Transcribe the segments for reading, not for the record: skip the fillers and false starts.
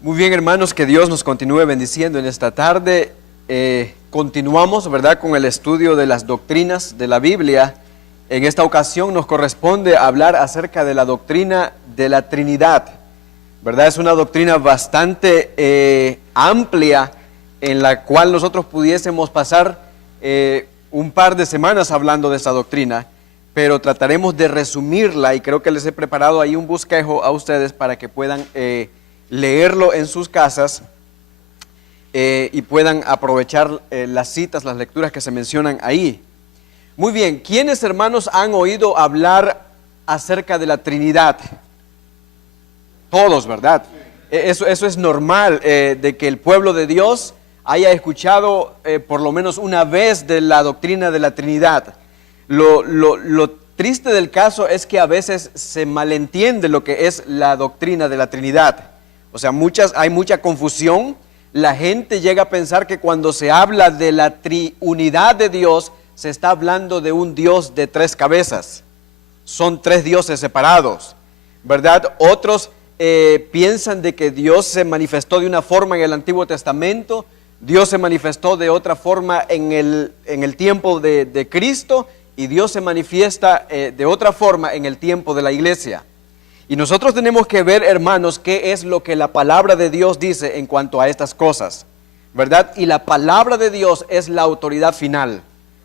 Muy bien, hermanos, que Dios nos continúe bendiciendo en esta tarde. Continuamos, ¿verdad?, con el estudio de las doctrinas de la Biblia. En esta ocasión nos corresponde hablar acerca de la doctrina de la Trinidad, ¿verdad? Es una doctrina bastante amplia en la cual nosotros pudiésemos pasar un par de semanas hablando de esa doctrina, pero trataremos de resumirla y creo que les he preparado ahí un bosquejo a ustedes para que puedan leerlo en sus casas y puedan aprovechar las citas, las lecturas que se mencionan ahí. Muy bien, ¿quiénes, hermanos, han oído hablar acerca de la Trinidad? Todos, ¿verdad? Eso es normal, de que el pueblo de Dios haya escuchado por lo menos una vez de la doctrina de la Trinidad. Lo triste del caso es que a veces se malentiende lo que es la doctrina de la Trinidad. O sea, hay mucha confusión. La gente llega a pensar que cuando se habla de la triunidad de Dios, se está hablando de un Dios de tres cabezas. Son tres dioses separados, ¿verdad? Otros piensan de que Dios se manifestó de una forma en el Antiguo Testamento, Dios se manifestó de otra forma en el tiempo de Cristo, y Dios se manifiesta de otra forma en el tiempo de la iglesia. Y nosotros tenemos que ver, hermanos, qué es lo que la palabra de Dios dice en cuanto a estas cosas, ¿verdad? Y la palabra de Dios es la autoridad final,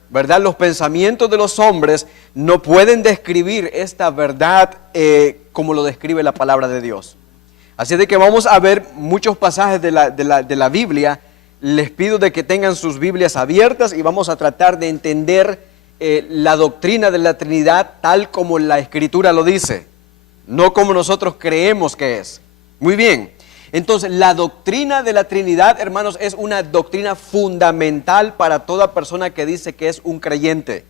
¿verdad? Los pensamientos de los hombres no pueden describir esta verdad como lo describe la palabra de Dios. Así de que vamos a ver muchos pasajes de la Biblia. Les pido de que tengan sus Biblias abiertas y vamos a tratar de entender la doctrina de la Trinidad tal como la Escritura lo dice, no como nosotros creemos que es. Muy bien, entonces la doctrina de la Trinidad, hermanos, es una doctrina fundamental para toda persona que dice que es un creyente.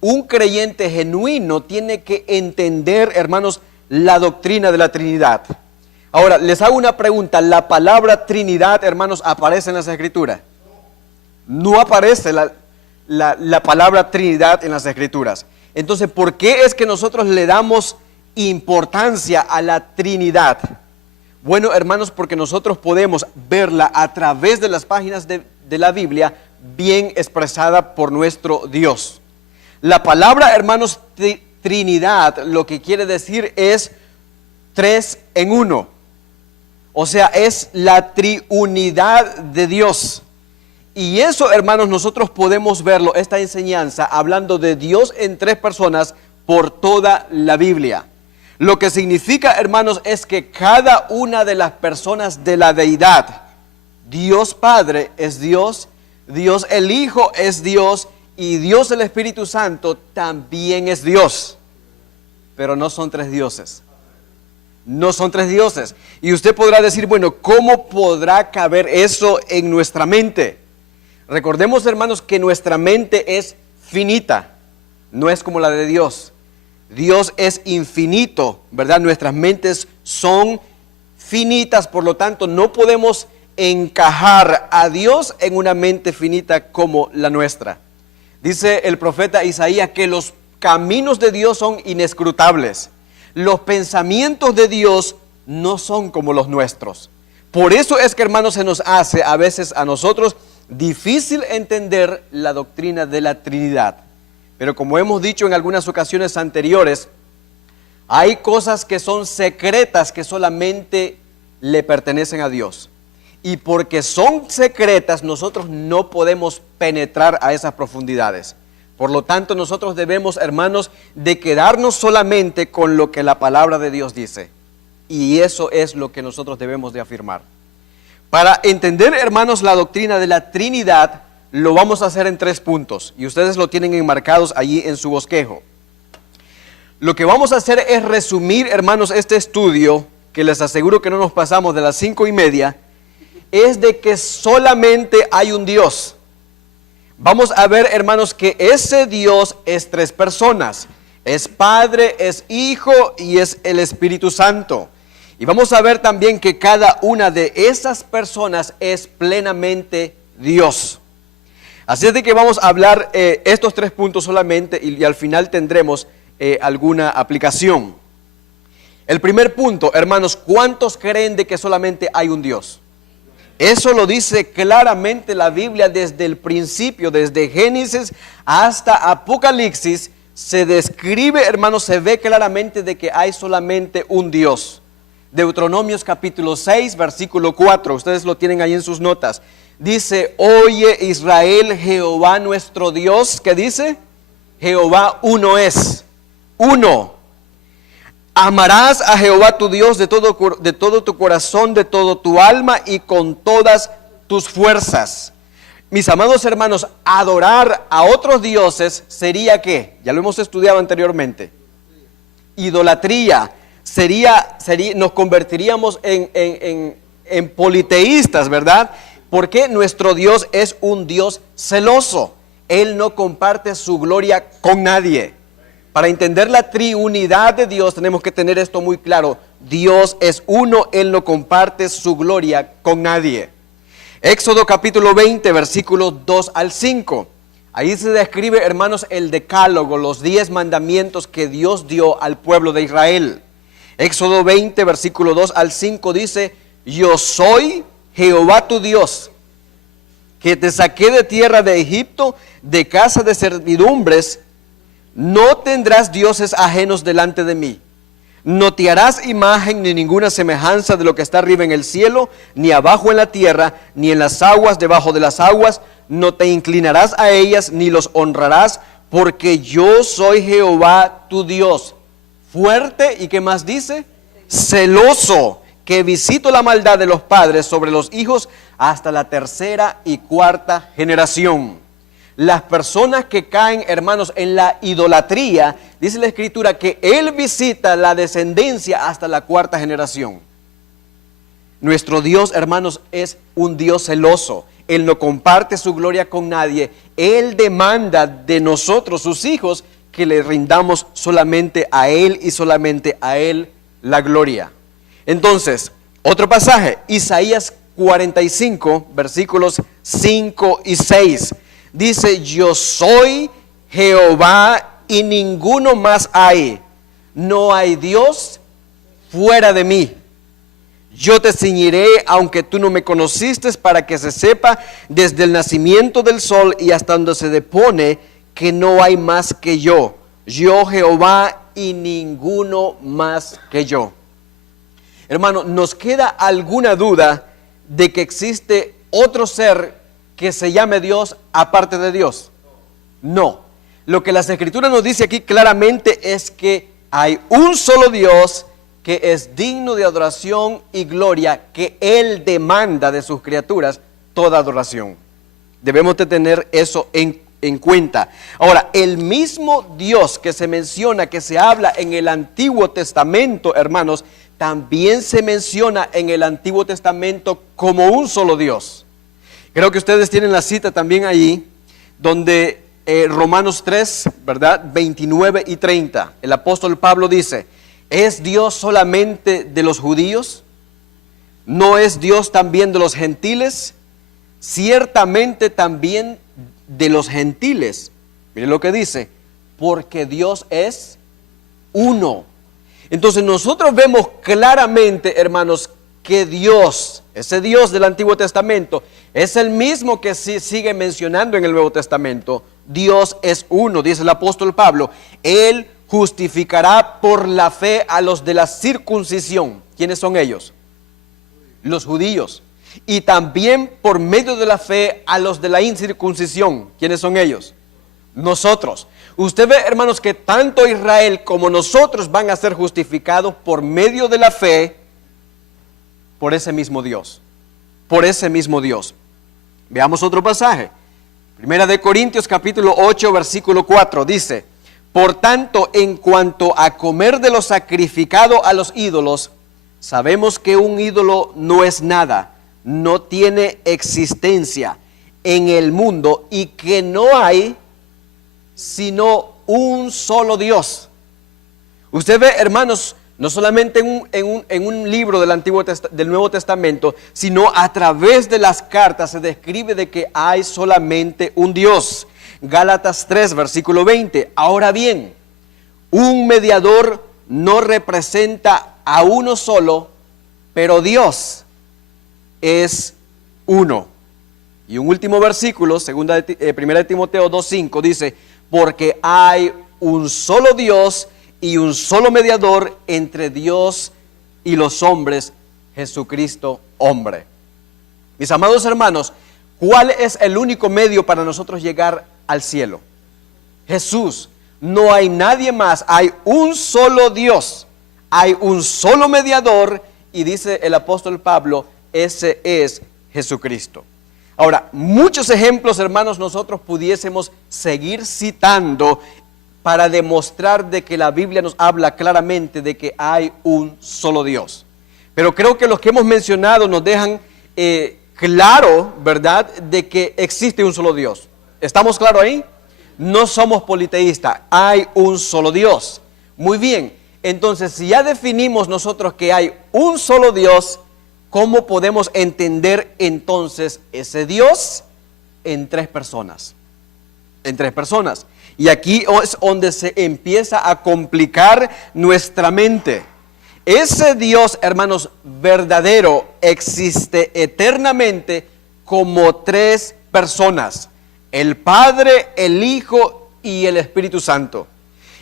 Un creyente genuino tiene que entender, hermanos, la doctrina de la Trinidad. Ahora, les hago una pregunta. ¿La palabra Trinidad, hermanos, aparece en las Escrituras? No aparece la palabra Trinidad en las Escrituras. Entonces, ¿por qué es que nosotros le damos importancia a la Trinidad? Bueno, hermanos, porque nosotros podemos verla a través de las páginas de la Biblia bien expresada por nuestro Dios. La palabra, hermanos, Trinidad, lo que quiere decir es tres en uno. O sea, es la triunidad de Dios. Y eso, hermanos, nosotros podemos verlo, esta enseñanza, hablando de Dios en tres personas por toda la Biblia. Lo que significa, hermanos, es que cada una de las personas de la deidad, Dios Padre es Dios, Dios el Hijo es Dios y Dios el Espíritu Santo también es Dios. Pero no son tres dioses. No son tres dioses. Y usted podrá decir, bueno, ¿cómo podrá caber eso en nuestra mente? Recordemos, hermanos, que nuestra mente es finita, no es como la de Dios. Dios es infinito, ¿verdad? Nuestras mentes son finitas, por lo tanto no podemos encajar a Dios en una mente finita como la nuestra. Dice el profeta Isaías que los caminos de Dios son inescrutables. Los pensamientos de Dios no son como los nuestros. Por eso es que, hermanos, se nos hace a veces a nosotros difícil entender la doctrina de la Trinidad. Pero como hemos dicho en algunas ocasiones anteriores, hay cosas que son secretas que solamente le pertenecen a Dios. Y porque son secretas, nosotros no podemos penetrar a esas profundidades. Por lo tanto, nosotros debemos, hermanos, de quedarnos solamente con lo que la palabra de Dios dice. Y eso es lo que nosotros debemos de afirmar. Para entender, hermanos, la doctrina de la Trinidad, lo vamos a hacer en 3 puntos. Y ustedes lo tienen enmarcados allí en su bosquejo. Lo que vamos a hacer es resumir, hermanos, este estudio, que les aseguro que no nos pasamos de las 5:30, es de que solamente hay un Dios. Vamos a ver, hermanos, que ese Dios es 3 personas. Es Padre, es Hijo y es el Espíritu Santo. Y vamos a ver también que cada una de esas personas es plenamente Dios. Así es de que vamos a hablar estos 3 puntos solamente y al final tendremos alguna aplicación. El primer punto, hermanos, ¿cuántos creen de que solamente hay un Dios? Eso lo dice claramente la Biblia desde el principio, desde Génesis hasta Apocalipsis. Se describe, hermanos, se ve claramente de que hay solamente un Dios. Deuteronomios capítulo 6, versículo 4, ustedes lo tienen ahí en sus notas. Dice, oye Israel, Jehová nuestro Dios, ¿qué dice? Jehová uno es, uno. Amarás a Jehová tu Dios de todo tu corazón, de todo tu alma y con todas tus fuerzas. Mis amados hermanos, adorar a otros dioses sería ¿qué? Ya lo hemos estudiado anteriormente. Idolatría. Nos convertiríamos en politeístas, ¿verdad? Porque nuestro Dios es un Dios celoso. Él no comparte su gloria con nadie. Para entender la triunidad de Dios tenemos que tener esto muy claro. Dios es uno, Él no comparte su gloria con nadie. Éxodo capítulo 20, versículos 2 al 5. Ahí se describe, hermanos, el decálogo, los 10 mandamientos que Dios dio al pueblo de Israel. Éxodo 20, versículo 2 al 5 dice, yo soy Jehová tu Dios, que te saqué de tierra de Egipto, de casa de servidumbres. No tendrás dioses ajenos delante de mí. No te harás imagen ni ninguna semejanza de lo que está arriba en el cielo, ni abajo en la tierra, ni en las aguas debajo de las aguas. No te inclinarás a ellas, ni los honrarás, porque yo soy Jehová tu Dios. Fuerte, ¿y qué más dice? Celoso, que visito la maldad de los padres sobre los hijos hasta la tercera y cuarta generación. Las personas que caen, hermanos, en la idolatría, dice la Escritura que Él visita la descendencia hasta la cuarta generación. Nuestro Dios, hermanos, es un Dios celoso. Él no comparte su gloria con nadie. Él demanda de nosotros, sus hijos, que le rindamos solamente a Él y solamente a Él la gloria. Entonces, otro pasaje, Isaías 45, versículos 5 y 6. Dice, yo soy Jehová y ninguno más hay. No hay Dios fuera de mí. Yo te ceñiré, aunque tú no me conociste, para que se sepa desde el nacimiento del sol y hasta donde se depone que no hay más que yo. Yo Jehová y ninguno más que yo. Hermano, ¿nos queda alguna duda de que existe otro ser que se llame Dios aparte de Dios? No. Lo que las Escrituras nos dice aquí claramente es que hay un solo Dios que es digno de adoración y gloria, que Él demanda de sus criaturas toda adoración. Debemos de tener eso en cuenta. Ahora, el mismo Dios que se menciona, que se habla en el Antiguo Testamento, hermanos, también se menciona en el Antiguo Testamento como un solo Dios. Creo que ustedes tienen la cita también ahí, donde Romanos 3, ¿verdad? 29 y 30. El apóstol Pablo dice, ¿es Dios solamente de los judíos? ¿No es Dios también de los gentiles? Ciertamente también de los gentiles. Miren lo que dice, porque Dios es uno. Entonces nosotros vemos claramente, hermanos, que Dios, ese Dios del Antiguo Testamento, es el mismo que sigue mencionando en el Nuevo Testamento. Dios es uno, dice el apóstol Pablo. Él justificará por la fe a los de la circuncisión. ¿Quiénes son ellos? Los judíos. Y también por medio de la fe a los de la incircuncisión. ¿Quiénes son ellos? Nosotros. Usted ve, hermanos, que tanto Israel como nosotros van a ser justificados por medio de la fe por ese mismo Dios. Por ese mismo Dios. Veamos otro pasaje. Primera de Corintios capítulo 8 versículo 4 dice, por tanto, en cuanto a comer de lo sacrificado a los ídolos, sabemos que un ídolo no es nada, no tiene existencia en el mundo y que no hay sino un solo Dios. Usted ve, hermanos, no solamente en un libro del Nuevo Testamento, sino a través de las cartas se describe de que hay solamente un Dios. Gálatas 3, versículo 20. Ahora bien, un mediador no representa a uno solo, pero Dios es uno. Y un último versículo, primera de Timoteo 2:5, dice, porque hay un solo Dios y un solo mediador entre Dios y los hombres, Jesucristo hombre. Mis amados hermanos, ¿cuál es el único medio para nosotros llegar al cielo? Jesús. No hay nadie más, hay un solo Dios, hay un solo mediador, y dice el apóstol Pablo, ese es Jesucristo. Ahora, muchos ejemplos, hermanos, nosotros pudiésemos seguir citando para demostrar de que la Biblia nos habla claramente de que hay un solo Dios. Pero creo que los que hemos mencionado nos dejan claro, ¿verdad?, de que existe un solo Dios. ¿Estamos claros ahí? No somos politeístas, hay un solo Dios. Muy bien, entonces si ya definimos nosotros que hay un solo Dios, ¿cómo podemos entender entonces ese Dios? En tres personas. En tres personas. Y aquí es donde se empieza a complicar nuestra mente. Ese Dios, hermanos, verdadero, existe eternamente como tres personas: el Padre, el Hijo y el Espíritu Santo.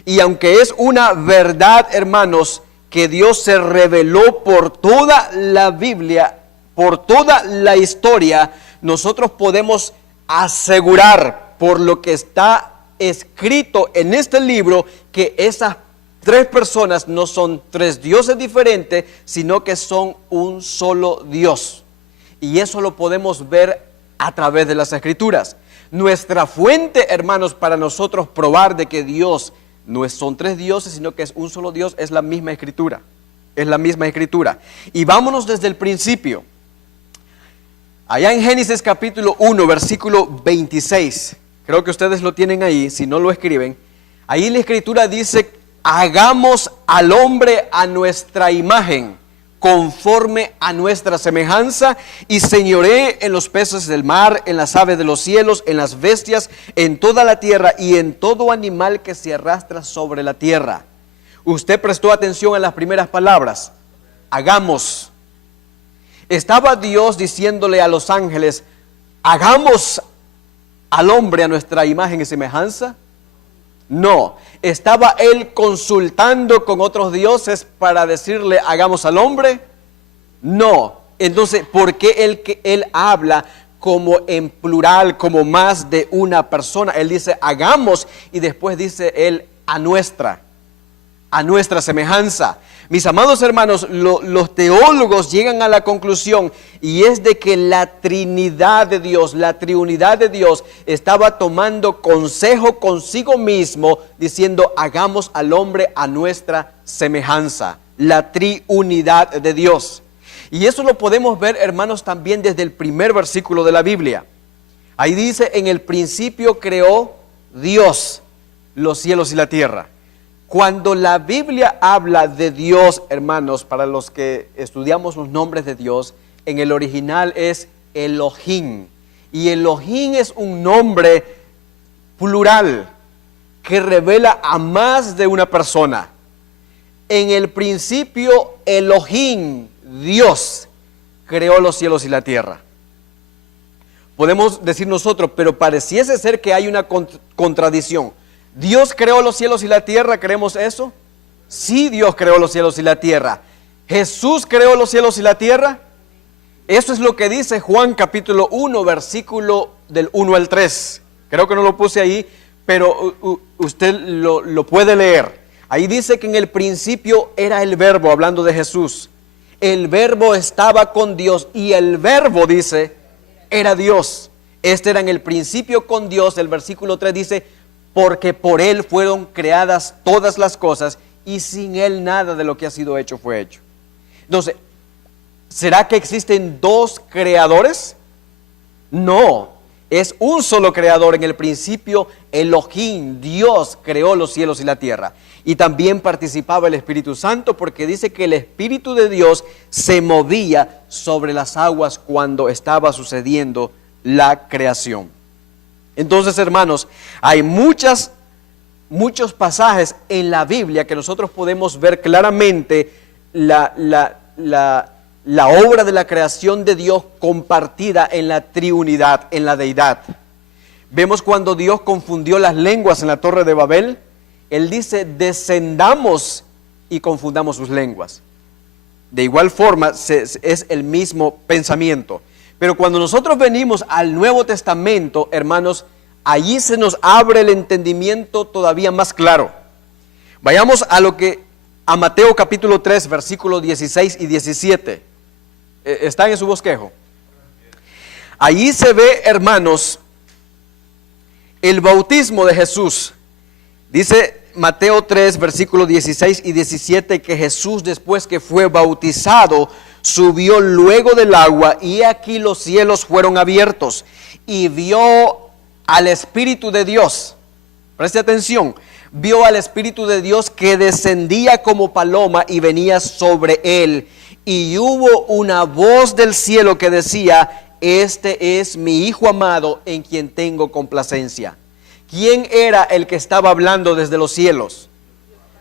Y aunque es una verdad, hermanos, que Dios se reveló por toda la Biblia, por toda la historia, nosotros podemos asegurar por lo que está escrito en este libro que esas tres personas no son tres dioses diferentes, sino que son un solo Dios. Y eso lo podemos ver a través de las Escrituras. Nuestra fuente, hermanos, para nosotros probar de que Dios no son tres dioses, sino que es un solo Dios, es la misma Escritura. Es la misma Escritura. Y vámonos desde el principio. Allá en Génesis capítulo 1, versículo 26. Creo que ustedes lo tienen ahí, si no lo escriben. Ahí la Escritura dice, hagamos al hombre a nuestra imagen, conforme a nuestra semejanza, y señoree en los peces del mar, en las aves de los cielos, en las bestias, en toda la tierra y en todo animal que se arrastra sobre la tierra. Usted prestó atención a las primeras palabras, hagamos. ¿Estaba Dios diciéndole a los ángeles, hagamos al hombre a nuestra imagen y semejanza? No, ¿estaba él consultando con otros dioses para decirle hagamos al hombre? No. Entonces, ¿por qué él habla como en plural, como más de una persona? Él dice hagamos y después dice él a nuestra semejanza. Mis amados hermanos, los teólogos llegan a la conclusión, y es de que la Trinidad de Dios, la triunidad de Dios, estaba tomando consejo consigo mismo, diciendo hagamos al hombre a nuestra semejanza. La triunidad de Dios. Y eso lo podemos ver, hermanos, también desde el primer versículo de la Biblia. Ahí dice, en el principio creó Dios los cielos y la tierra. Cuando la Biblia habla de Dios, hermanos, para los que estudiamos los nombres de Dios, en el original es Elohim. Y Elohim es un nombre plural que revela a más de una persona. En el principio, Elohim, Dios, creó los cielos y la tierra. Podemos decir nosotros, pero pareciese ser que hay una contradicción. ¿Dios creó los cielos y la tierra? ¿Creemos eso? Sí, Dios creó los cielos y la tierra. ¿Jesús creó los cielos y la tierra? Eso es lo que dice Juan capítulo 1, versículo del 1 al 3. Creo que no lo puse ahí, pero usted lo puede leer. Ahí dice que en el principio era el Verbo, hablando de Jesús. El Verbo estaba con Dios y el Verbo, dice, era Dios. Este era en el principio con Dios. El versículo 3 dice, porque por Él fueron creadas todas las cosas y sin Él nada de lo que ha sido hecho fue hecho. Entonces, ¿será que existen dos creadores? No, es un solo creador. En el principio, Elohim, Dios, creó los cielos y la tierra. Y también participaba el Espíritu Santo, porque dice que el Espíritu de Dios se movía sobre las aguas cuando estaba sucediendo la creación. Entonces, hermanos, hay muchos pasajes en la Biblia que nosotros podemos ver claramente la obra de la creación de Dios compartida en la triunidad, en la deidad. Vemos cuando Dios confundió las lenguas en la Torre de Babel, Él dice, descendamos y confundamos sus lenguas. De igual forma, es el mismo pensamiento. Pero cuando nosotros venimos al Nuevo Testamento, hermanos, allí se nos abre el entendimiento todavía más claro. Vayamos a Mateo capítulo 3, versículos 16 y 17. ¿Están en su bosquejo? Allí se ve, hermanos, el bautismo de Jesús. Dice Mateo 3, versículos 16 y 17, que Jesús, después que fue bautizado, subió luego del agua, y aquí los cielos fueron abiertos, y vio al Espíritu de Dios. Preste atención. Vio al Espíritu de Dios que descendía como paloma y venía sobre él. Y hubo una voz del cielo que decía, este es mi Hijo amado en quien tengo complacencia. ¿Quién era el que estaba hablando desde los cielos?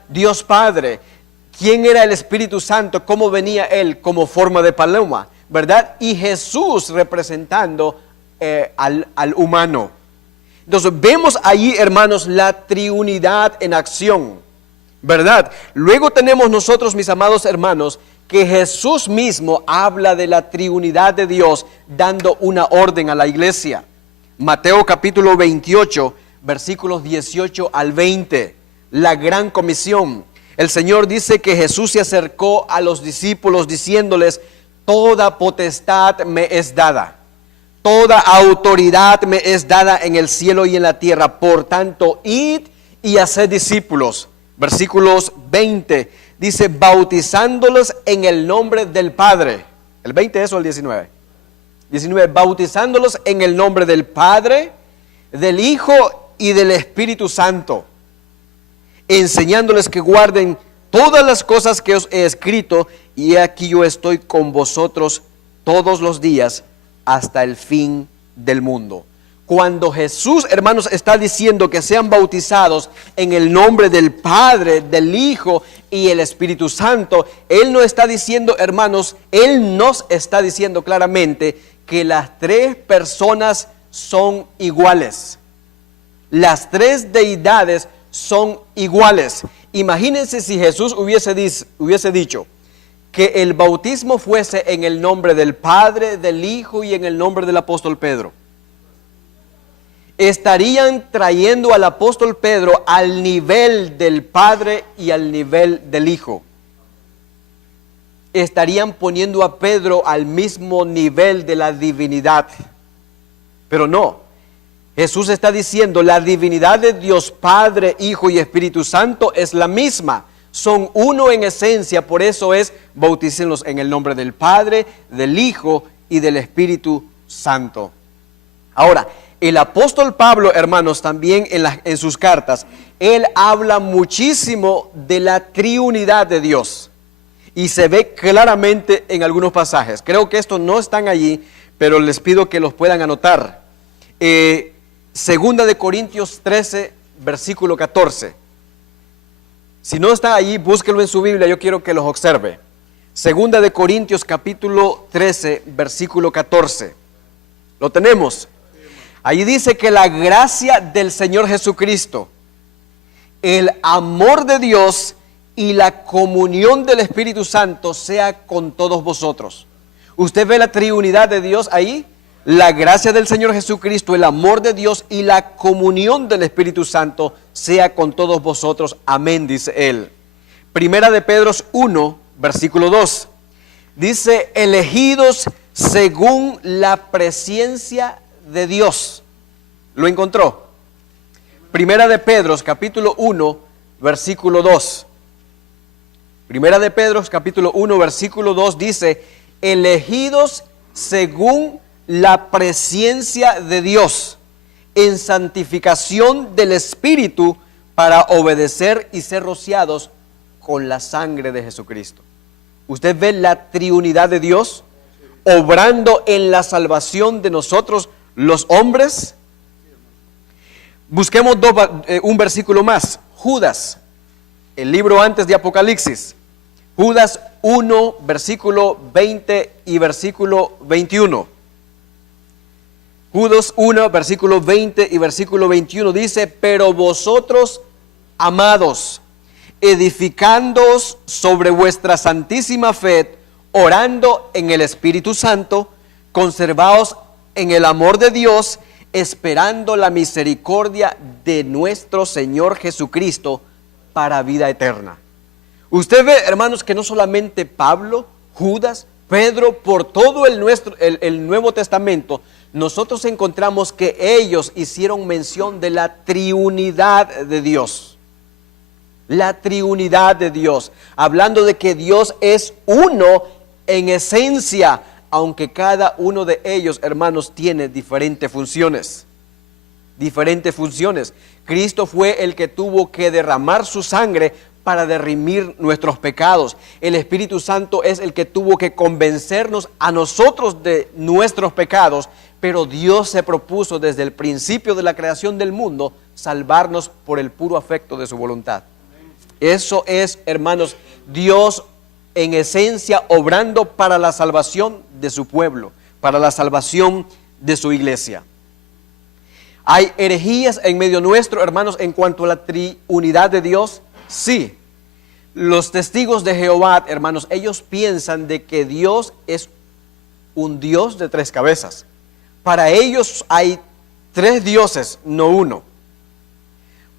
Dios Padre. ¿Quién era el Espíritu Santo? ¿Cómo venía él? Como forma de paloma, ¿verdad? Y Jesús representando al humano. Entonces vemos allí, hermanos, la triunidad en acción, ¿verdad? Luego tenemos nosotros, mis amados hermanos, que Jesús mismo habla de la triunidad de Dios dando una orden a la iglesia. Mateo capítulo 28, versículos 18 al 20, la gran comisión. El Señor dice que Jesús se acercó a los discípulos diciéndoles, toda potestad me es dada. Toda autoridad me es dada en el cielo y en la tierra. Por tanto, id y haced discípulos. Versículos 20. Dice, bautizándolos en el nombre del Padre. ¿El 20 es o el 19? 19. Bautizándolos en el nombre del Padre, del Hijo y del Espíritu Santo. Enseñándoles que guarden todas las cosas que os he escrito. Y aquí yo estoy con vosotros todos los días hasta el fin del mundo. Cuando Jesús, hermanos, está diciendo que sean bautizados en el nombre del Padre, del Hijo y el Espíritu Santo, Él no está diciendo, hermanos, Él nos está diciendo claramente que las tres personas son iguales. Las tres deidades son iguales. Imagínense si Jesús hubiese dicho que el bautismo fuese en el nombre del Padre, del Hijo y en el nombre del apóstol Pedro. Estarían trayendo al apóstol Pedro al nivel del Padre y al nivel del Hijo. Estarían poniendo a Pedro al mismo nivel de la divinidad. Pero no, Jesús está diciendo la divinidad de Dios Padre, Hijo y Espíritu Santo es la misma. Son uno en esencia, por eso es bautícenlos en el nombre del Padre, del Hijo y del Espíritu Santo. Ahora, el apóstol Pablo, hermanos, también en sus cartas, él habla muchísimo de la triunidad de Dios. Y se ve claramente en algunos pasajes. Creo que estos no están allí, pero les pido que los puedan anotar. Segunda de Corintios 13, versículo 14. Si no está allí, búsquelo en su Biblia, yo quiero que los observe. Segunda de Corintios capítulo 13, versículo 14. ¿Lo tenemos? Allí dice que la gracia del Señor Jesucristo, el amor de Dios y la comunión del Espíritu Santo sea con todos vosotros. ¿Usted ve la triunidad de Dios ahí? La gracia del Señor Jesucristo, el amor de Dios y la comunión del Espíritu Santo sea con todos vosotros. Amén, dice él. Primera de Pedro 1, versículo 2. Dice, elegidos según la presciencia de Dios. ¿Lo encontró? Primera de Pedro, capítulo 1, versículo 2. Primera de Pedro, capítulo 1, versículo 2 dice, elegidos según la presciencia de Dios, en santificación del Espíritu, para obedecer y ser rociados con la sangre de Jesucristo. ¿Usted ve la triunidad de Dios obrando en la salvación de nosotros los hombres? Busquemos un versículo más. Judas, el libro antes de Apocalipsis. Judas 1, versículo 20 y versículo 21. Judas 1, versículo 20 y versículo 21 dice: pero vosotros, amados, edificándoos sobre vuestra santísima fe, orando en el Espíritu Santo, conservaos en el amor de Dios, esperando la misericordia de nuestro Señor Jesucristo para vida eterna. Usted ve, hermanos, que no solamente Pablo, Judas, Pedro, por todo el Nuevo Testamento, nosotros encontramos que ellos hicieron mención de la triunidad de Dios. La triunidad de Dios, hablando de que Dios es uno en esencia, aunque cada uno de ellos, hermanos, tiene diferentes funciones. Diferentes funciones. Cristo fue el que tuvo que derramar su sangre para redimir nuestros pecados. El Espíritu Santo es el que tuvo que convencernos a nosotros de nuestros pecados, pero Dios se propuso desde el principio de la creación del mundo salvarnos por el puro afecto de su voluntad. Eso es, hermanos, Dios en esencia obrando para la salvación de su pueblo, para la salvación de su iglesia. ¿Hay herejías en medio nuestro, hermanos, en cuanto a la triunidad de Dios? Sí. Los testigos de Jehová, hermanos, ellos piensan de que Dios es un Dios de tres cabezas. Para ellos hay tres dioses, no uno.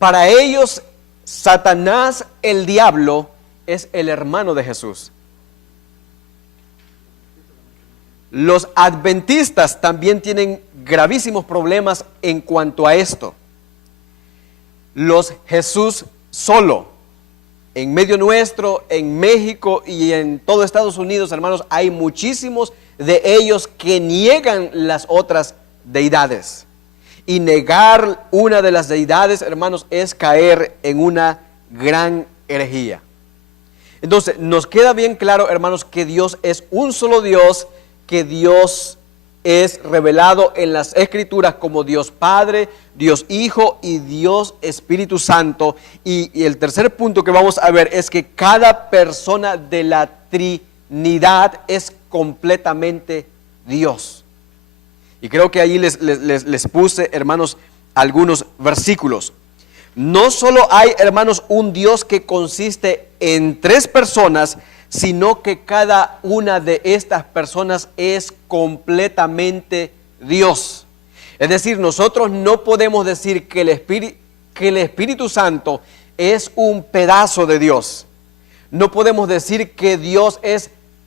Para ellos, Satanás, el diablo, es el hermano de Jesús. Los adventistas también tienen gravísimos problemas en cuanto a esto. Los Jesús solo. En medio nuestro, en México y en todo Estados Unidos, hermanos, hay muchísimos de ellos que niegan las otras deidades. Y negar una de las deidades, hermanos, es caer en una gran herejía. Entonces, nos queda bien claro, hermanos, que Dios es un solo Dios, que Dios es revelado en las Escrituras como Dios Padre, Dios Hijo y Dios Espíritu Santo. Y el tercer punto que vamos a ver es que cada persona de la Trinidad es completamente Dios. Y creo que allí les puse, hermanos, algunos versículos. No solo hay, hermanos, un Dios que consiste en tres personas, sino que cada una de estas personas es completamente Dios. Es decir, nosotros no podemos decir que el Espíritu Santo es un pedazo de Dios. No podemos decir que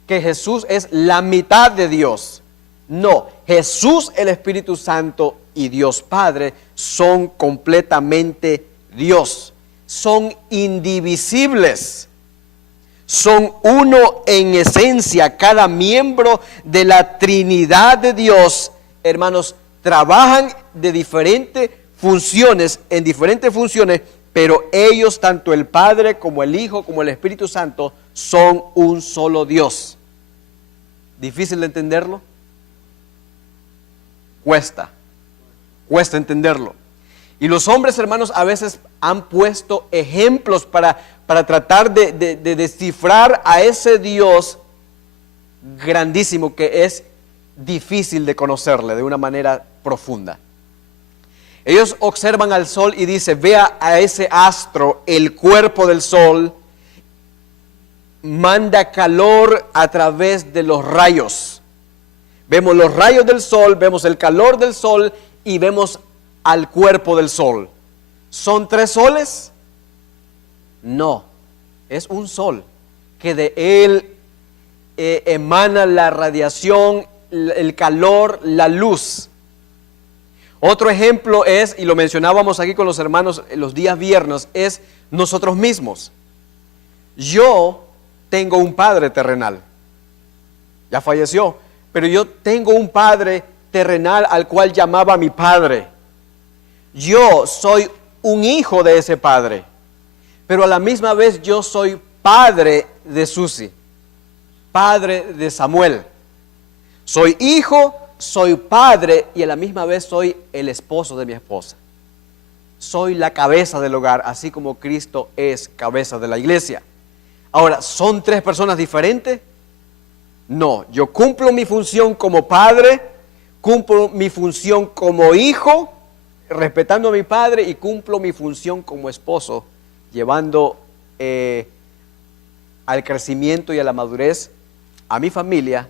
Jesús es la mitad de Dios. No, Jesús, el Espíritu Santo y Dios Padre son completamente Dios. Son indivisibles. Son uno en esencia. Cada miembro de la Trinidad de Dios, hermanos, trabajan de diferentes funciones, en diferentes funciones, pero ellos, tanto el Padre como el Hijo como el Espíritu Santo, son un solo Dios. ¿Difícil de entenderlo? Cuesta entenderlo. Y los hombres, hermanos, a veces han puesto ejemplos para tratar de descifrar a ese Dios grandísimo que es difícil de conocerle de una manera profunda. Ellos observan al sol y dicen: vea a ese astro, el cuerpo del sol manda calor a través de los rayos. Vemos los rayos del sol, vemos el calor del sol y vemos al cuerpo del sol. ¿Son tres soles? No, es un sol que de él emana la radiación, el calor, la luz. Otro ejemplo es, y lo mencionábamos aquí con los hermanos los días viernes, es nosotros mismos. Yo tengo un padre terrenal, ya falleció, pero yo tengo un padre terrenal al cual llamaba mi padre. Yo soy un hijo de ese padre, pero a la misma vez yo soy padre de Susi, padre de Samuel. Soy hijo, soy padre y a la misma vez soy el esposo de mi esposa. Soy la cabeza del hogar, así como Cristo es cabeza de la iglesia. Ahora, ¿son tres personas diferentes? No, yo cumplo mi función como padre, cumplo mi función como hijo, respetando a mi padre, y cumplo mi función como esposo, llevando al crecimiento y a la madurez a mi familia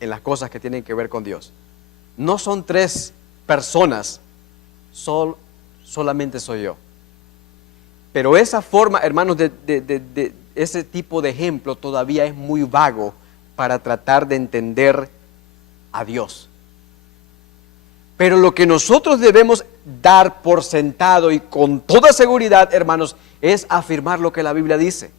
en las cosas que tienen que ver con Dios. No son tres personas, solamente soy yo. Pero esa forma, hermanos, de ese tipo de ejemplo todavía es muy vago para tratar de entender a Dios. Pero lo que nosotros debemos dar por sentado y con toda seguridad, hermanos, es afirmar lo que la Biblia dice.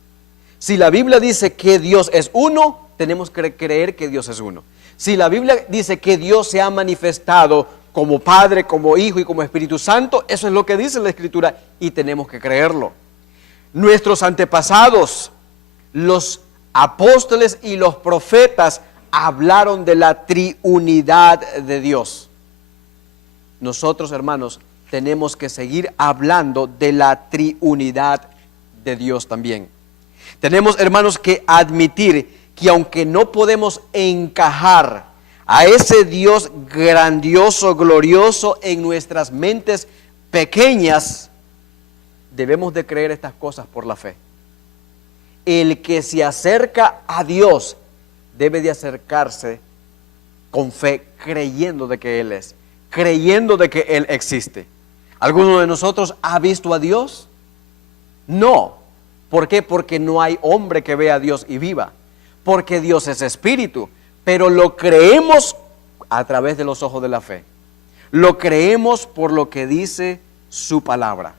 Si la Biblia dice que Dios es uno, tenemos que creer que Dios es uno. Si la Biblia dice que Dios se ha manifestado como Padre, como Hijo y como Espíritu Santo, eso es lo que dice la Escritura y tenemos que creerlo. Nuestros antepasados, los apóstoles y los profetas hablaron de la triunidad de Dios. Nosotros, hermanos, tenemos que seguir hablando de la triunidad de Dios también. Tenemos, hermanos, que admitir que aunque no podemos encajar a ese Dios grandioso, glorioso en nuestras mentes pequeñas, debemos de creer estas cosas por la fe. El que se acerca a Dios debe de acercarse con fe, creyendo de que Él es, creyendo de que Él existe. ¿Alguno de nosotros ha visto a Dios? No. ¿Por qué? Porque no hay hombre que vea a Dios y viva. Porque Dios es espíritu, pero lo creemos a través de los ojos de la fe. Lo creemos por lo que dice su palabra.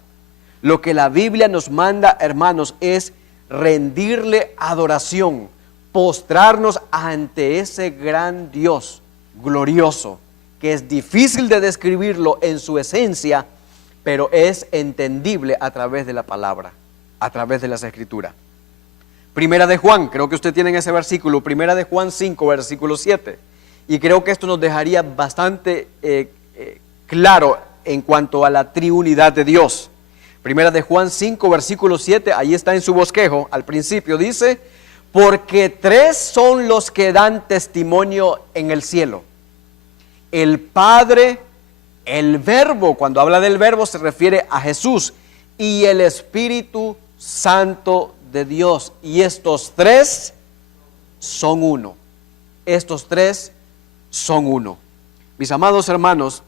Lo que la Biblia nos manda, hermanos, es rendirle adoración, postrarnos ante ese gran Dios glorioso, que es difícil de describirlo en su esencia, pero es entendible a través de la palabra, a través de las Escrituras. Primera de Juan, creo que usted tiene ese versículo, Primera de Juan 5, versículo 7, y creo que esto nos dejaría bastante claro en cuanto a la triunidad de Dios. Primera de Juan 5, versículo 7, ahí está en su bosquejo, al principio dice: porque tres son los que dan testimonio en el cielo: el Padre, el Verbo, cuando habla del Verbo se refiere a Jesús, y el Espíritu Santo de Dios. Y estos tres son uno. Estos tres son uno. Mis amados hermanos,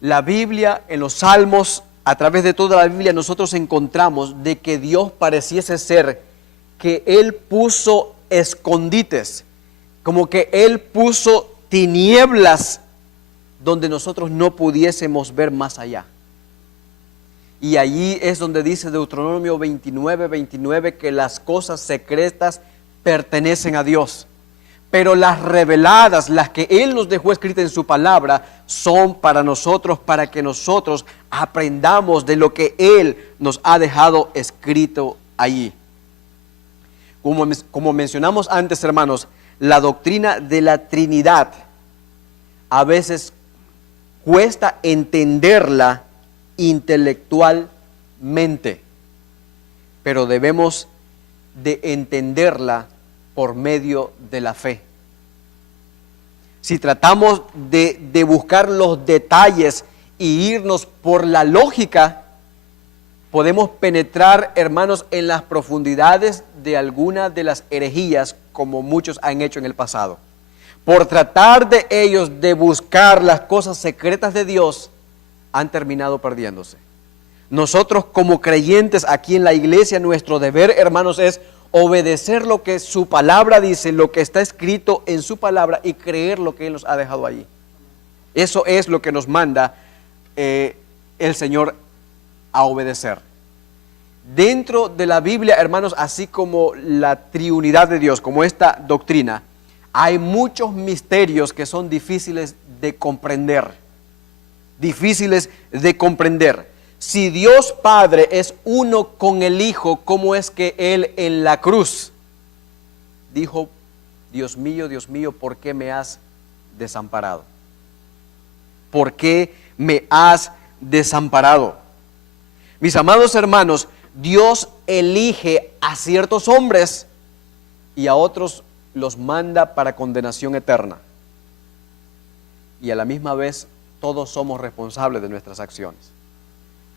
la Biblia, en los Salmos, a través de toda la Biblia, nosotros encontramos de que Dios pareciese ser que Él puso escondites, como que Él puso tinieblas donde nosotros no pudiésemos ver más allá. Y allí es donde dice Deuteronomio 29, 29, que las cosas secretas pertenecen a Dios, pero las reveladas, las que Él nos dejó escritas en su palabra, son para nosotros, para que nosotros aprendamos de lo que Él nos ha dejado escrito allí. Como mencionamos antes, hermanos, la doctrina de la Trinidad a veces cuesta entenderla intelectualmente, pero debemos de entenderla por medio de la fe. Si tratamos de buscar los detalles y irnos por la lógica, podemos penetrar, hermanos, en las profundidades de algunas de las herejías, como muchos han hecho en el pasado. Por tratar de ellos de buscar las cosas secretas de Dios, han terminado perdiéndose. Nosotros como creyentes aquí en la iglesia, nuestro deber, hermanos, es obedecer lo que su palabra dice, lo que está escrito en su palabra, y creer lo que Él nos ha dejado allí. Eso es lo que nos manda el Señor a obedecer. Dentro de la Biblia, hermanos, así como la triunidad de Dios, como esta doctrina, hay muchos misterios que son difíciles de comprender. Difíciles de comprender. Si Dios Padre es uno con el Hijo, ¿cómo es que Él en la cruz dijo: Dios mío, ¿por qué me has desamparado? ¿Por qué me has desamparado? Mis amados hermanos, Dios elige a ciertos hombres y a otros los manda para condenación eterna. Y a la misma vez todos somos responsables de nuestras acciones.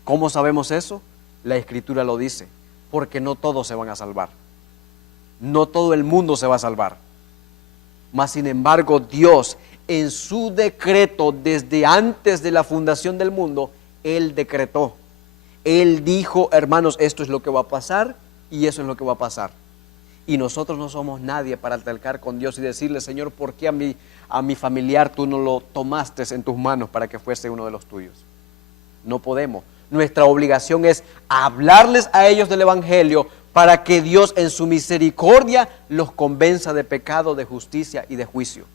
¿Cómo sabemos eso? La Escritura lo dice, porque no todos se van a salvar. No todo el mundo se va a salvar. Mas sin embargo, Dios en su decreto desde antes de la fundación del mundo, Él decretó. Él dijo, hermanos, esto es lo que va a pasar y eso es lo que va a pasar. Y nosotros no somos nadie para altercar con Dios y decirle, Señor, ¿por qué a mi familiar tú no lo tomaste en tus manos para que fuese uno de los tuyos? No podemos. Nuestra obligación es hablarles a ellos del Evangelio para que Dios en su misericordia los convenza de pecado, de justicia y de juicio.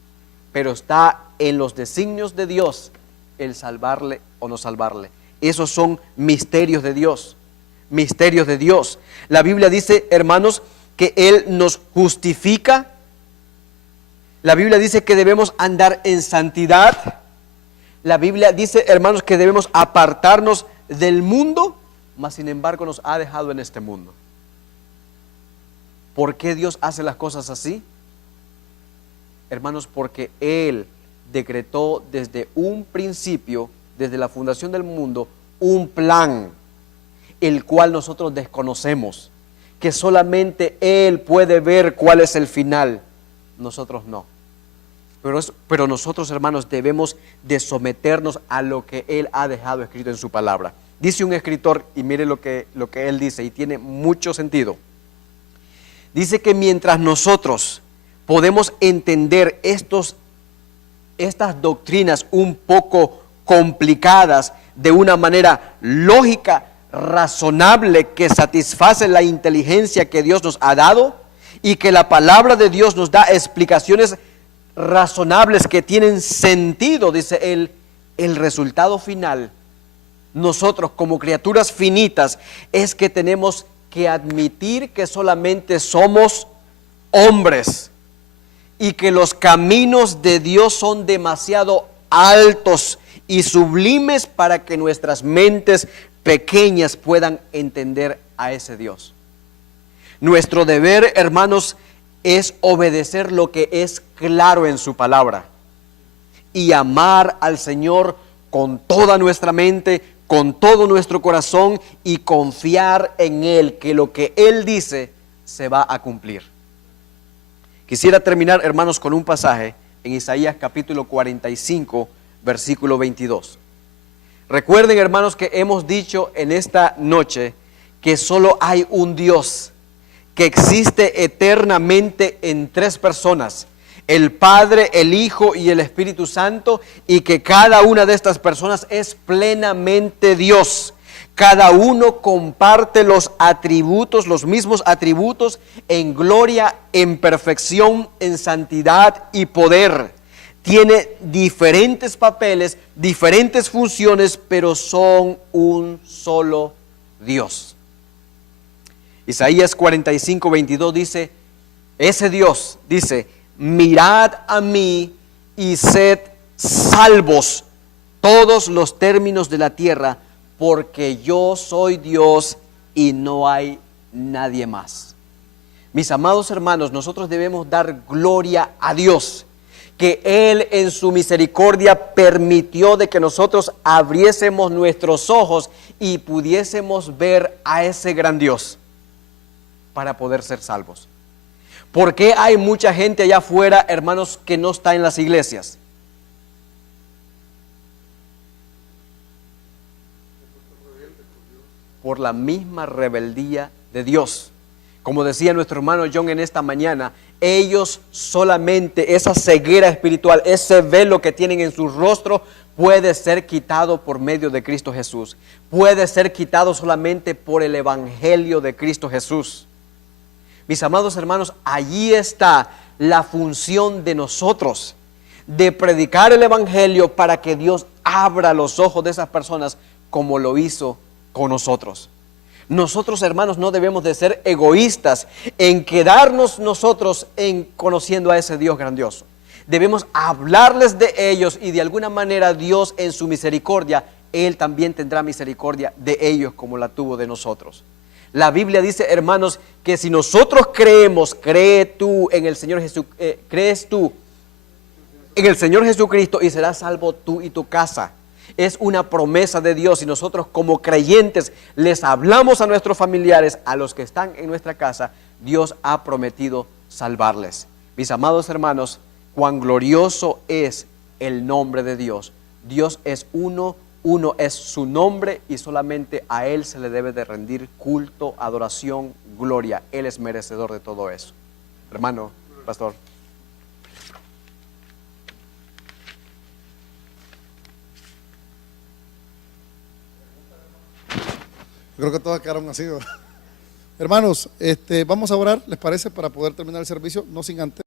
Pero está en los designios de Dios el salvarle o no salvarle. Esos son misterios de Dios. Misterios de Dios. La Biblia dice, hermanos, que Él nos justifica. La Biblia dice que debemos andar en santidad. La Biblia dice, hermanos, que debemos apartarnos del mundo, mas sin embargo nos ha dejado en este mundo. ¿Por qué Dios hace las cosas así? Hermanos, porque Él decretó desde un principio, desde la fundación del mundo, un plan, el cual nosotros desconocemos, que solamente Él puede ver cuál es el final, nosotros no. Pero nosotros, hermanos, debemos de someternos a lo que Él ha dejado escrito en su palabra. Dice un escritor, y mire lo que él dice, y tiene mucho sentido. Dice que mientras nosotros podemos entender estas doctrinas un poco complicadas de una manera lógica, razonable, que satisface la inteligencia que Dios nos ha dado, y que la palabra de Dios nos da explicaciones razonables que tienen sentido, dice él, el resultado final, nosotros como criaturas finitas, es que tenemos que admitir que solamente somos hombres y que los caminos de Dios son demasiado altos y sublimes para que nuestras mentes pequeñas puedan entender a ese Dios. Nuestro deber, hermanos, es obedecer lo que es claro en su palabra y amar al Señor con toda nuestra mente, con todo nuestro corazón, y confiar en Él, que lo que Él dice se va a cumplir. Quisiera terminar, hermanos, con un pasaje en Isaías capítulo 45, versículo 22. Recuerden, hermanos, que hemos dicho en esta noche que solo hay un Dios que existe eternamente en tres personas: el Padre, el Hijo y el Espíritu Santo, y que cada una de estas personas es plenamente Dios. Cada uno comparte los atributos, los mismos atributos, en gloria, en perfección, en santidad y poder. Tiene diferentes papeles, diferentes funciones, pero son un solo Dios. Isaías 45, 22 dice, ese Dios dice: mirad a mí y sed salvos todos los términos de la tierra, porque yo soy Dios y no hay nadie más. Mis amados hermanos, nosotros debemos dar gloria a Dios, que Él en su misericordia permitió de que nosotros abriésemos nuestros ojos y pudiésemos ver a ese gran Dios para poder ser salvos. ¿Por qué hay mucha gente allá afuera, hermanos, que no está en las iglesias? Por la misma rebeldía de Dios. Como decía nuestro hermano John en esta mañana, ellos solamente, esa ceguera espiritual, ese velo que tienen en su rostro, puede ser quitado por medio de Cristo Jesús. Puede ser quitado solamente por el Evangelio de Cristo Jesús. Mis amados hermanos, allí está la función de nosotros, de predicar el Evangelio para que Dios abra los ojos de esas personas como lo hizo con nosotros. Nosotros, hermanos, no debemos de ser egoístas en quedarnos nosotros en conociendo a ese Dios grandioso. Debemos hablarles de ellos, y de alguna manera Dios en su misericordia, Él también tendrá misericordia de ellos como la tuvo de nosotros. La Biblia dice, hermanos, que si nosotros creemos, crees tú en el Señor Jesucristo y serás salvo tú y tu casa. Es una promesa de Dios y nosotros como creyentes les hablamos a nuestros familiares, a los que están en nuestra casa, Dios ha prometido salvarles. Mis amados hermanos, cuán glorioso es el nombre de Dios. Dios es uno es su nombre y solamente a Él se le debe de rendir culto, adoración, gloria. Él es merecedor de todo eso. Hermano, pastor. Creo que todas quedaron así, ¿verdad? Hermanos, vamos a orar, ¿les parece? Para poder terminar el servicio, no sin antes.